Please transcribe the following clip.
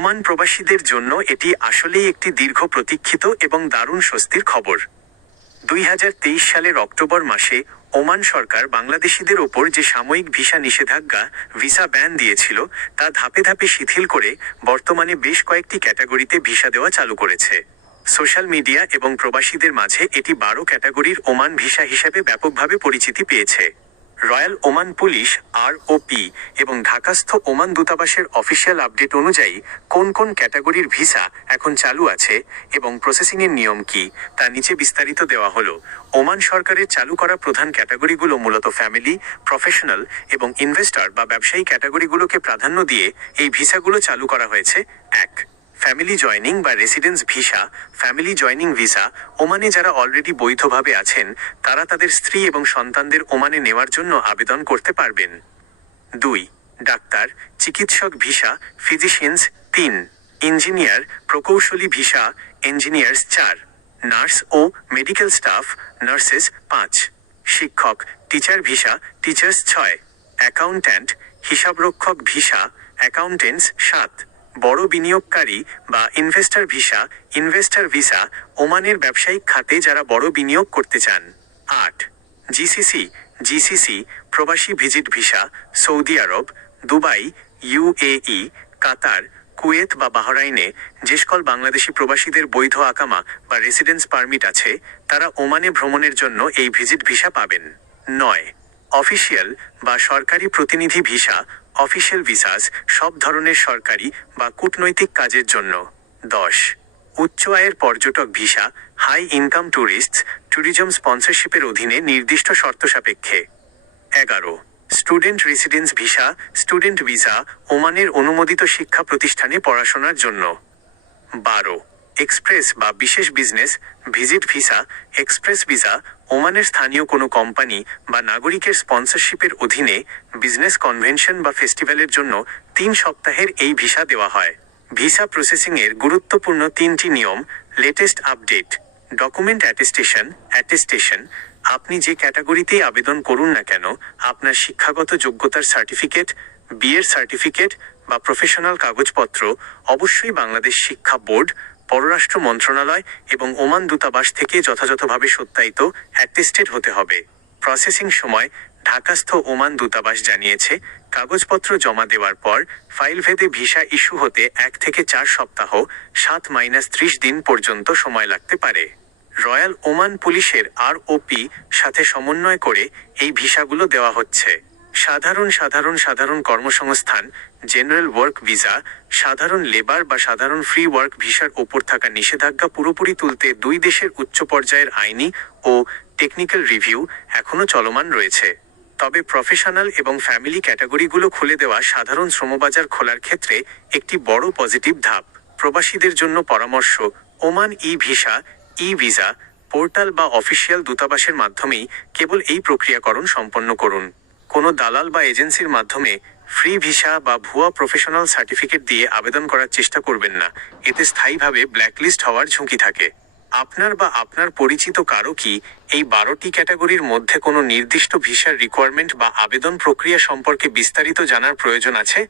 Oman প্রবাসীদের জন্য এটি আসলেই একটি দীর্ঘ প্রতীক্ষিত এবং দারুণ স্বস্তির খবর। 2023 সালের অক্টোবর মাসে ওমান সরকার বাংলাদেশিদের ওপর যে সাময়িক ভিসা নিষেধাজ্ঞা ভিসা ব্যান দিয়েছিল তা ধাপে ধাপে শিথিল করে বর্তমানে বেশ কয়েকটি ক্যাটাগরিতে ভিসা দেওয়া চালু করেছে। সোশ্যাল মিডিয়া এবং প্রবাসীদের মাঝে এটি 12 ক্যাটাগরির ওমান ভিসা হিসেবে ব্যাপকভাবে পরিচিতি পেয়েছে। রয়্যাল ওমান পুলিশ ROP এবং ঢাকাস্থ ওমান দূতাবাসের অফিসিয়াল আপডেট অনুযায়ী কোন কোন ক্যাটাগরির ভিসা এখন চালু আছে এবং প্রসেসিংয়ের নিয়ম কি তা নিচে বিস্তারিত দেওয়া হলো। ওমান সরকারের চালু করা প্রধান ক্যাটাগরিগুলো মূলত ফ্যামিলি, প্রফেশনাল এবং ইনভেস্টর বা ব্যবসায়ী ক্যাটাগরিগুলোকে প্রাধান্য দিয়ে এই ভিসাগুলো চালু করা হয়েছে। 1. ফ্যামিলি জয়নিং বা residence visa. Family joining visa ওমানে যারা অলরেডি বৈধভাবে আছেন তারা তাদের স্ত্রী এবং সন্তানদের ওমানে নেওয়ার জন্য আবেদন করতে পারবেন। 2. ডাক্তার, চিকিৎসক ভিসা ফিজিশিয়ানস। 3. ইঞ্জিনিয়ার, প্রকৌশলী ভিসা ইঞ্জিনিয়ার্স। 4. নার্স ও মেডিকেল স্টাফ নার্সেস। 5. শিক্ষক টিচার ভিসা টিচার্স। 6. অ্যাকাউন্ট্যান্ট, হিসাবরক্ষক ভিসা অ্যাকাউন্টেন্টস। 7. বড় বিনিয়োগকারী বা ইনভেস্টর ভিসা ইনভেস্টর ভিসা ওমানের ব্যবসায়িক খাতে যারা বড় বিনিয়োগ করতে চান। 8. জিসিসি প্রবাসী ভিজিট ভিসা সৌদি আরব, দুবাই, UAE, কাতার, কুয়েত বা বাহরাইনে যে সকল বাংলাদেশি প্রবাসীদের বৈধ আকামা বা রেসিডেন্স পারমিট আছে তারা ওমানে ভ্রমণের জন্য এই ভিজিট ভিসা পাবেন। 9. অফিসিয়াল বা সরকারি প্রতিনিধি ভিসা অফিসিয়াল ভিসাস সব ধরনের সরকারি বা কূটনৈতিক কাজের জন্য। 10. উচ্চ আয়ের পর্যটক ভিসা হাই ইনকাম ট্যুরিজম স্পন্সরশিপের অধীনে নির্দিষ্ট শর্ত সাপেক্ষে। 11. Student residence visa student visa ওমানের অনুমোদিত শিক্ষা প্রতিষ্ঠানে পড়াশোনার জন্য। 12. এক্সপ্রেস বা বিশেষ business visit visa express visa ওমানের স্থানীয় কোনো কোম্পানি বা নাগরিকের স্পন্সরশিপের অধীনে বিজনেস কনভেনশন বা ফেস্টিভ্যালের জন্য 3 সপ্তাহের এই ভিসা দেওয়া হয়। ভিসা প্রসেসিংয়ের গুরুত্বপূর্ণ 3টি নিয়ম। Latest update. Document attestation. আপনি যে ক্যাটাগরিতেই আবেদন করুন না কেন আপনার শিক্ষাগত যোগ্যতার সার্টিফিকেট, বিএর সার্টিফিকেট বা প্রফেশনাল কাগজপত্র অবশ্যই বাংলাদেশ শিক্ষা বোর্ড, পররাষ্ট্র মন্ত্রণালয় এবং ওমান দূতাবাস থেকে যথাযথভাবে সত্যায়িত অ্যাটেস্টেড হতে হবে। প্রসেসিং সময় ঢাকাস্থ ওমান দূতাবাস জানিয়েছে কাগজপত্র জমা দেওয়ার পর ফাইলভেদে ভিসা ইস্যু হতে 1 থেকে 4 সপ্তাহ 7-30 দিন পর্যন্ত সময় লাগতে পারে। রয়্যাল ওমান পুলিশের ROP সাথে সমন্বয় করে এই ভিসাগুলো দেওয়া হচ্ছে। সাধারণ কর্মসংস্থান জেনারেল ওয়ার্ক ভিসা সাধারণ লেবার বা সাধারণ ফ্রি ওয়ার্ক ভিসার ওপর থাকা নিষেধাজ্ঞা পুরোপুরি তুলতে 2 দেশের উচ্চ পর্যায়ের আইনি ও টেকনিক্যাল রিভিউ এখনও চলমান রয়েছে। তবে প্রফেশনাল এবং ফ্যামিলি ক্যাটাগরিগুলো খুলে দেওয়া সাধারণ শ্রমবাজার খোলার ক্ষেত্রে একটি বড় পজিটিভ ধাপ। প্রবাসীদের জন্য পরামর্শ, ওমান ভিসা পোর্টাল বা অফিসিয়াল দূতাবাসের মাধ্যমেই কেবল এই প্রক্রিয়াকরণ সম্পন্ন করুন। কোনো দালাল বা এজেন্সির মাধ্যমে ফ্রি ভিসা বা ভুয়া প্রফেশনাল সার্টিফিকেট দিয়ে আবেদন করার চেষ্টা করবেন না, এতে স্থায়ীভাবে ব্ল্যাকলিস্ট হওয়ার ঝুঁকি থাকে। আপনার বা আপনার পরিচিত কারো কি এই 12টি ক্যাটাগরির মধ্যে কোনো নির্দিষ্ট ভিসার রিকোয়ারমেন্ট বা আবেদন প্রক্রিয়া সম্পর্কে বিস্তারিত জানার প্রয়োজন আছে?